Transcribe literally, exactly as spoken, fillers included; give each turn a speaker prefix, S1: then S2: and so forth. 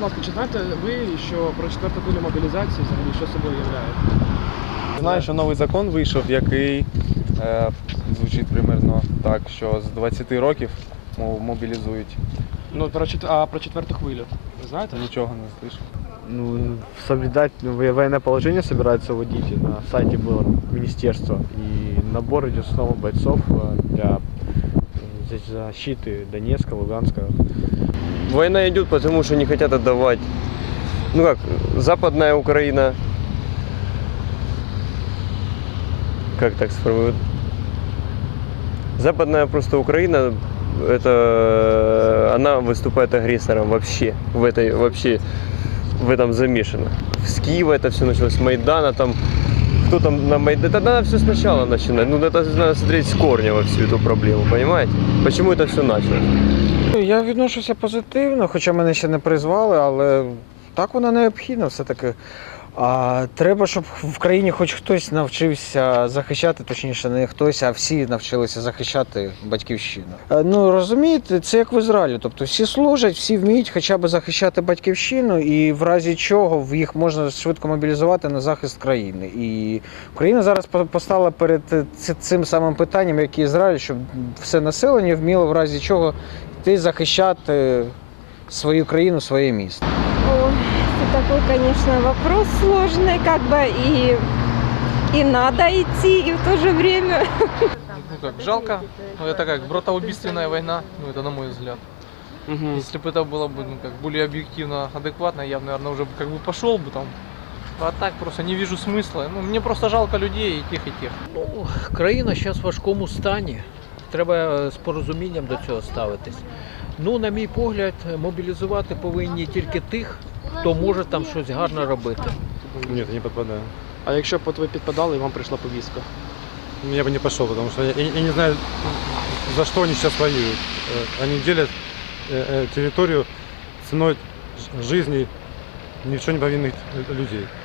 S1: ласка, чи знаєте ви, що про четверту хвилю мобілізації взагалі що собою являє?
S2: Знаю, що новий закон вийшов, який е, звучить примерно так, що з двадцяти років мов, мобілізують.
S1: Ну, про, чет- а про четверту хвилю, ви знаєте?
S2: Нічого не слышу.
S3: Ну, соблюдать ну, военное положение собираются вводить. На сайте было министерство. И набор идет снова бойцов э, для э, защиты Донецка, Луганска.
S4: Война идет, потому что не хотят отдавать. Ну как, Западная Украина. Как так сформулировать? Западная просто Украина, это она выступает агрессором вообще в этой вообще в этом замешано. С Киева это все началось, с Майдана там. Кто там на Майдане? Это надо все сначала начинать. Ну это надо смотреть с корня во всю эту проблему, понимаете? Почему это все началось?
S3: Я відношуся позитивно, хоча мене ще не призвали, але так вона необхідна все-таки. А треба, щоб в країні хоч хтось навчився захищати, точніше не хтось, а всі навчилися захищати батьківщину. Е, Ну розумієте, це як в Ізраїлі. Тобто всі служать, всі вміють хоча б захищати батьківщину, і в разі чого їх можна швидко мобілізувати на захист країни. І Україна зараз по- постала перед ц- цим самим питанням, як і Ізраїль, щоб все населення вміло в разі чого йти захищати свою країну, своє місто.
S5: Ой, это такой, конечно, вопрос сложный, как бы и, и надо идти, и в то же время.
S6: Ну как, жалко, но это как братоубийственная война, ну это на мой взгляд.
S1: Угу.
S6: Если бы это было бы ну, как более объективно, адекватно, я бы, наверное, уже бы как бы пошел бы там. А так просто не вижу смысла. Ну, мне просто жалко людей и тех, и тех.
S7: Ну, країна зараз в важкому стані. Треба з порозумінням до цього ставитись. Ну, на мій погляд, мобілізувати повинні тільки тих, хто може там щось гарно робити.
S2: Нет, не подпадаю.
S1: А якщо б от ви підпадали і вам прийшла повістка?
S8: Я бы не пошел, потому что я, я не знаю, за что они сейчас воюют. Э, Они делят э, э, территорию ценой ж- жизни ни в чем не повинных людей.